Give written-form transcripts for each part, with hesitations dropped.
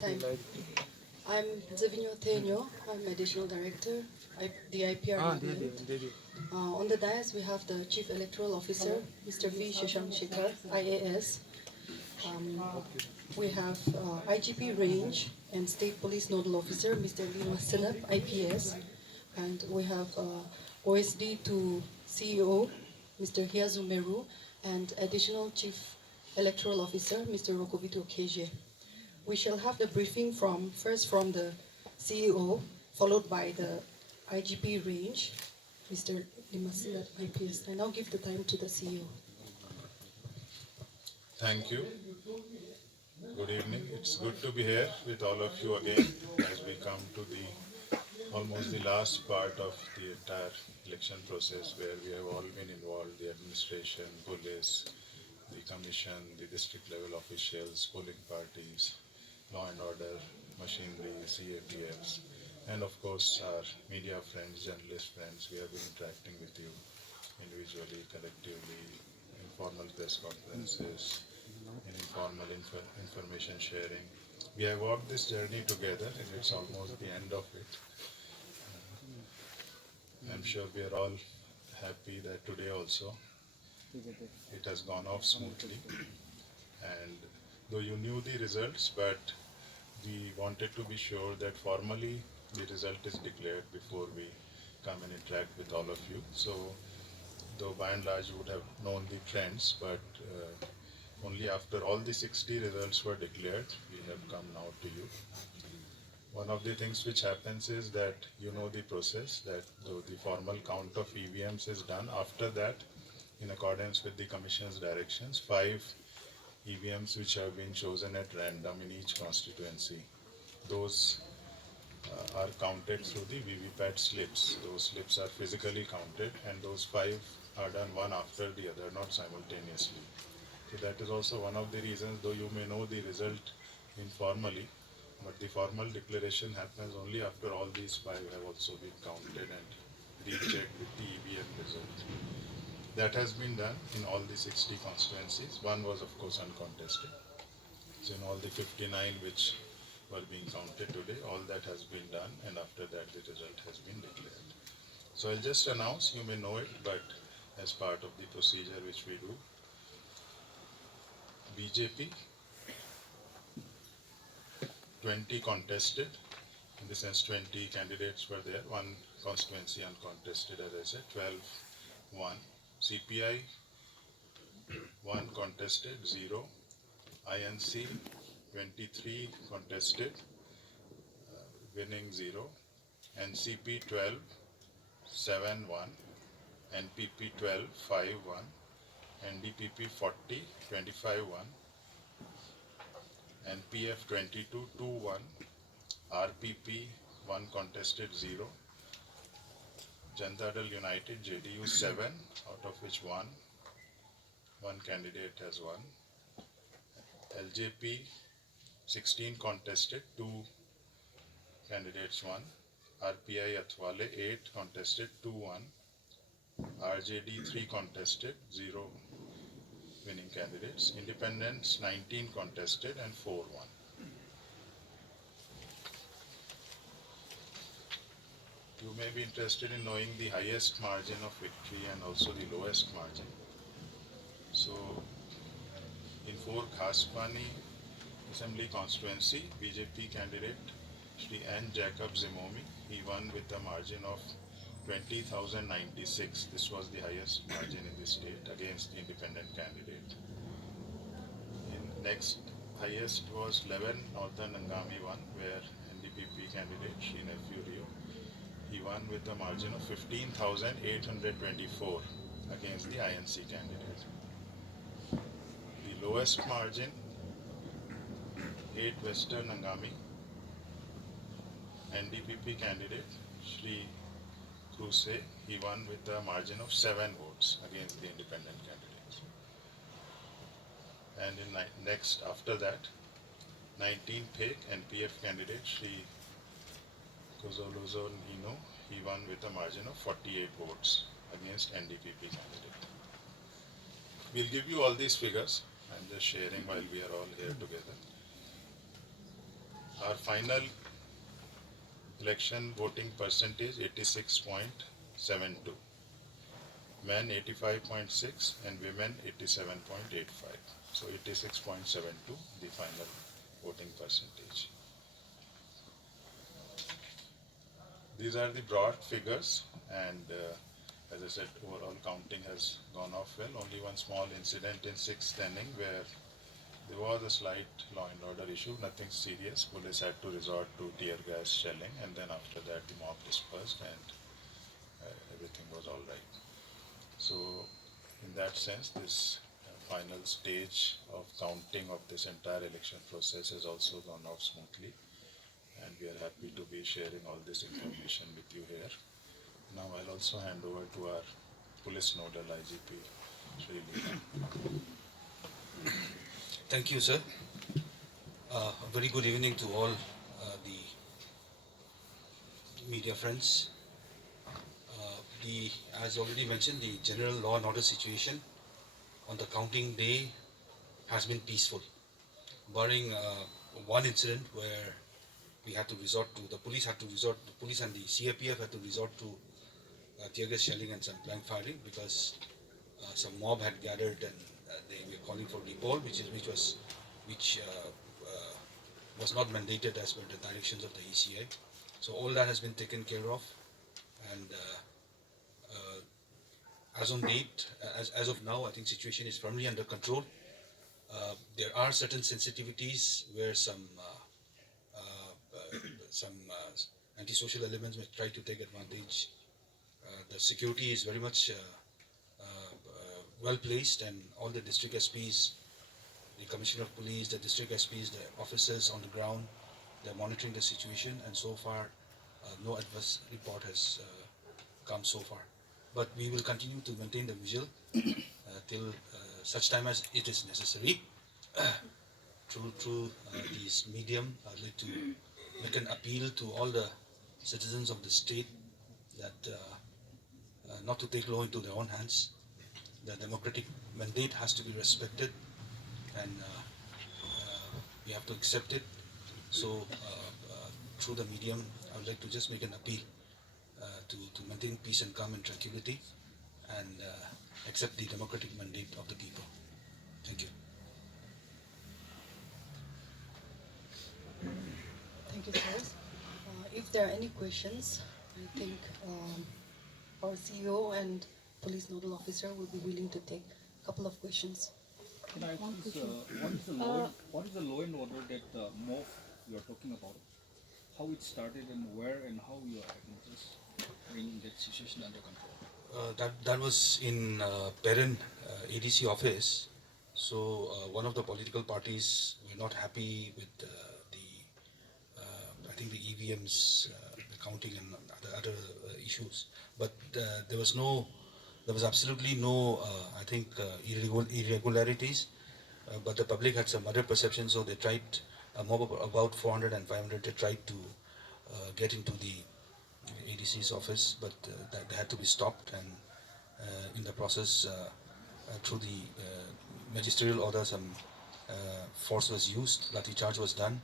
Time. I'm Zavinyo Tenyo. I'm Additional Director, the IPR Nagaland. On the dais, we have the Chief Electoral Officer, Mr. V. Shashank Shekhar, IAS. Um, we have IGP Range and State Police Nodal Officer, Mr. Lino Sinap, IPS. And we have OSD to CEO, Mr. Hiazu Meru, and Additional Chief Electoral Officer, Mr. Rokovito Keje. We shall have the briefing first from the CEO, followed by the IGP range, Mr. Limasinat IPS. I now give the time to the CEO. Thank you. Good evening. It's good to be here with all of you again as we come to the almost the last part of the entire election process where we have all been involved, the administration, police, the commission, the district level officials, polling parties, law and order, machinery, CAPFs, and of course our media friends, journalist friends. We have been interacting with you individually, collectively, informal press conferences, in informal information sharing. We have walked this journey together and it's almost the end of it. I'm sure we are all happy that today also it has gone off smoothly. And though you knew the results, but we wanted to be sure that formally the result is declared before we come and interact with all of you. So, though by and large you would have known the trends, but only after all the 60 results were declared, we have come now to you. One of the things which happens is that you know the process, that though the formal count of EVMs is done, after that, in accordance with the Commission's directions, 5 EVMs which have been chosen at random in each constituency, those are counted through the VVPAT slips. Those slips are physically counted and those 5 are done one after the other, not simultaneously. So that is also one of the reasons, though you may know the result informally, but the formal declaration happens only after all these 5 have also been counted and rechecked with the EVM result. That has been done in all the 60 constituencies. One was of course uncontested. So in all the 59 which were being counted today, all that has been done and after that the result has been declared. So I'll just announce, you may know it, but as part of the procedure which we do, BJP 20 contested, in the sense 20 candidates were there, one constituency uncontested as I said, 12 won. CPI 1 contested, 0. INC 23 contested, winning 0. NCP 12, 7 1. NPP 12, 5 1. NDPP 40, 25 1. NPF 22, 2 1. RPP 1 contested, 0. Janata Dal United JDU 7, out of which 1 candidate has won. LJP 16 contested, 2 candidates won. RPI Athwale 8 contested, 2 1. RJD 3 contested, 0 winning candidates. Independents 19 contested and 4 won. You may be interested in knowing the highest margin of victory and also the lowest margin. So, in 4 Khasbani Assembly constituency, BJP candidate Shri N. Jacob Zimomi, he won with a margin of 20,096. This was the highest margin in the state against the independent candidate. Next highest was 11 Northern Angami won, where NDPP candidate Shri Nephew Rio, he won with a margin of 15,824 against the INC candidate. The lowest margin, 8 Western Angami, NDPP candidate Shri Kruse, he won with a margin of 7 votes against the independent candidates. And in next after that, 19 Pek NPF candidate Shri Kozolozo Nino, he won with a margin of 48 votes against NDPP candidate. We'll give you all these figures. I'm just sharing while we are all here together. our final election voting percentage 86.72. Men 85.6 and women 87.85. So 86.72 the final voting percentage. These are the broad figures, and as I said, overall counting has gone off well. Only one small incident in 6th standing where there was a slight law and order issue, nothing serious. Police had to resort to tear gas shelling, and then after that the mob dispersed and everything was all right. So in that sense, this final stage of counting of this entire election process has also gone off smoothly, and we are happy to be sharing all this information with you here. Now I'll also hand over to our police nodal IGP, Shri Leela. Thank you, sir. A very good evening to all the media friends. As already mentioned, the general law and order situation on the counting day has been peaceful, barring one incident where the police and the CAPF had to resort to tear gas shelling and some blank firing because some mob had gathered and they were calling for recall, which was not mandated as per the directions of the ECI. So all that has been taken care of, and as on date, as of now, I think situation is firmly under control. There are certain sensitivities where some antisocial elements may try to take advantage. The security is very much well placed, and all the district SPs, the Commissioner of Police, the district SPs, the officers on the ground, they're monitoring the situation, and so far, no adverse report has come so far. But we will continue to maintain the vigil till such time as it is necessary. Through this medium, I'd like to make an appeal to all the citizens of the state that not to take law into their own hands. The democratic mandate has to be respected, and we have to accept it. So, through the medium, I would like to just make an appeal to maintain peace and calm and tranquility, and accept the democratic mandate of the people. Thank you. Thank you, sir. If there are any questions, I think our CEO and police nodal officer will be willing to take a couple of questions. Can I please, what is the law and order that MOF you are talking about? How it started and where and how you are just bringing that situation under control? That was in Perin ADC office. So one of the political parties were not happy with I think the EVMs, the counting and other issues. But there was absolutely no, I think, irregularities. But the public had some other perceptions, so they tried, a mob of about 400 and 500, they tried to get into the ADC's office, but that had to be stopped, and in the process, through the magisterial order, some force was used, lathi charge was done,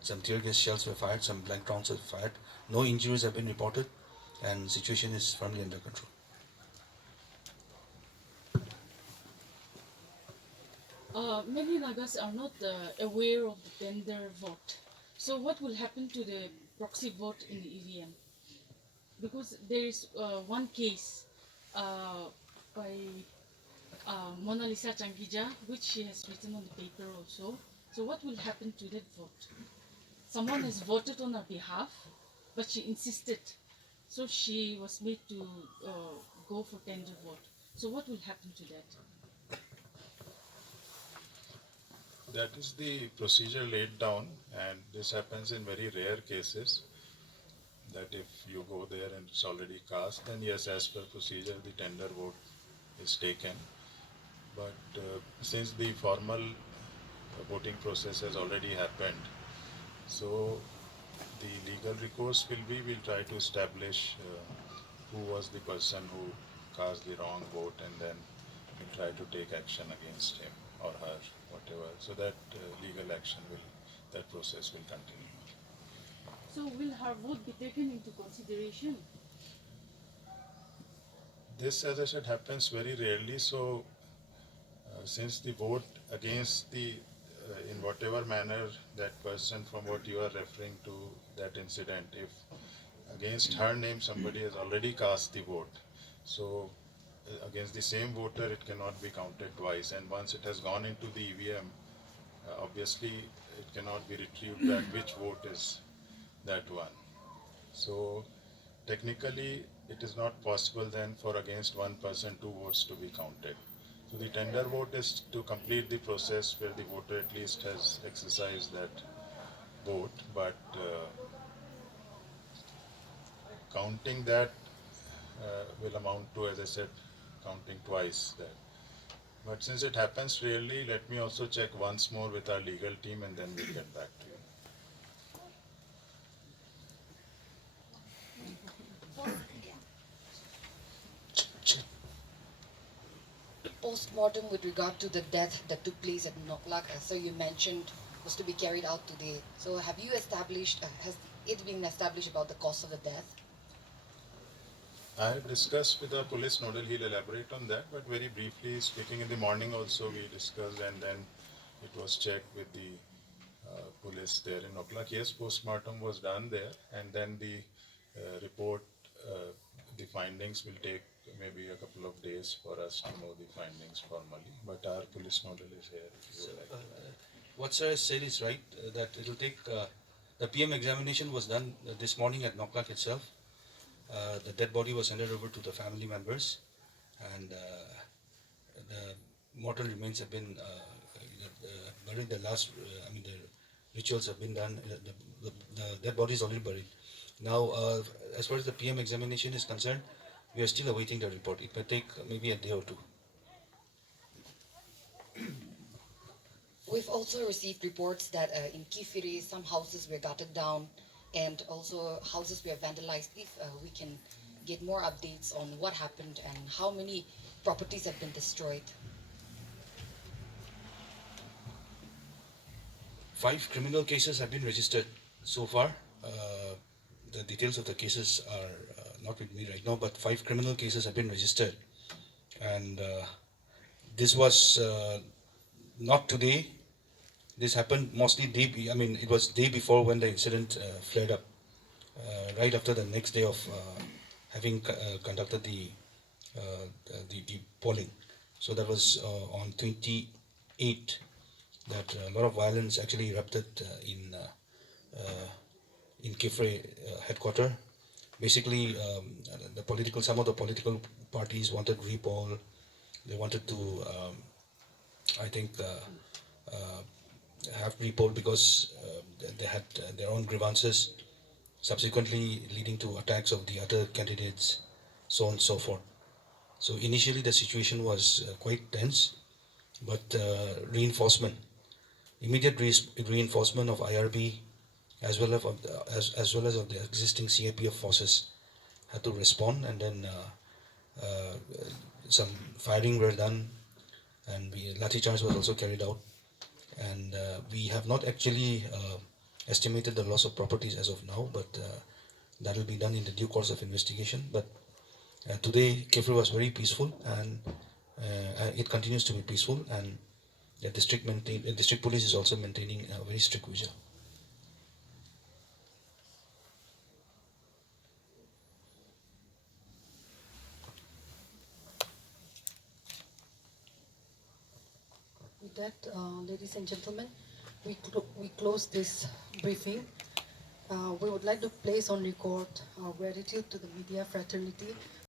some tear gas shells were fired, some blank rounds were fired. No injuries have been reported, and situation is firmly under control. Many Nagas are not aware of the tender vote. So what will happen to the proxy vote in the EVM? Because there is one case by Mona Lisa Changija, which she has written on the paper also. So what will happen to that vote? Someone has voted on her behalf, but she insisted. So she was made to go for tender vote. So what will happen to that? That is the procedure laid down, and this happens in very rare cases. That if you go there and it's already cast, then yes, as per procedure, the tender vote is taken. But since the formal voting process has already happened, so the legal recourse will be, we'll try to establish who was the person who cast the wrong vote, and then we'll try to take action against him or her, whatever. So that legal action that process will continue. So will her vote be taken into consideration? This, as I said, happens very rarely. So, since the vote against the, in whatever manner that person from what you are referring to, that incident, if against her name somebody has already cast the vote, so against the same voter it cannot be counted twice. And once it has gone into the EVM, obviously it cannot be retrieved back which vote is that one. So technically, it is not possible then for against one person two votes to be counted. So the tender vote is to complete the process where the voter at least has exercised that vote, but counting that will amount to, as I said, counting twice that. But since it happens rarely, let me also check once more with our legal team and then we'll get back to you. Post-mortem with regard to the death that took place at Noklak, so you mentioned was to be carried out today. So have you established, has it been established about the cause of the death? I have discussed with our police nodal, he'll elaborate on that, but very briefly speaking, in the morning also we discussed and then it was checked with the police there in Oklak. Yes, postmortem was done there and then the report, the findings will take maybe a couple of days for us to know the findings formally, but our police nodal is here if you So, would like. what sir has said is right, that it will take, the PM examination was done this morning at Noklak itself. The dead body was handed over to the family members, and the mortal remains have been buried. The last, the rituals have been done. The dead body is already buried. Now, as far as the PM examination is concerned, we are still awaiting the report. It may take maybe a day or two. We've also received reports that in Kifiri, some houses were gutted down and also houses were vandalized. If we can get more updates on what happened and how many properties have been destroyed. 5 criminal cases have been registered so far. The details of the cases are not with me right now, but 5 criminal cases have been registered. And this was not today. This happened mostly it was day before when the incident flared up, right after the next day of having conducted the polling. So that was on 28 that a lot of violence actually erupted in Kifre headquarter. Basically, some of the political parties wanted repoll. They wanted to, I think, have repoll because they had their own grievances, subsequently leading to attacks of the other candidates, so on and so forth. So initially the situation was quite tense, but immediate reinforcement of IRB as well as of the existing CAPF forces had to respond, and then some firing were done, and lathi charge was also carried out, and we have not actually estimated the loss of properties as of now, but that will be done in the due course of investigation. But today Kefir was very peaceful, and it continues to be peaceful, and the district police is also maintaining a very strict vigil. With that, ladies and gentlemen, we close this briefing. We would like to place on record our gratitude to the media fraternity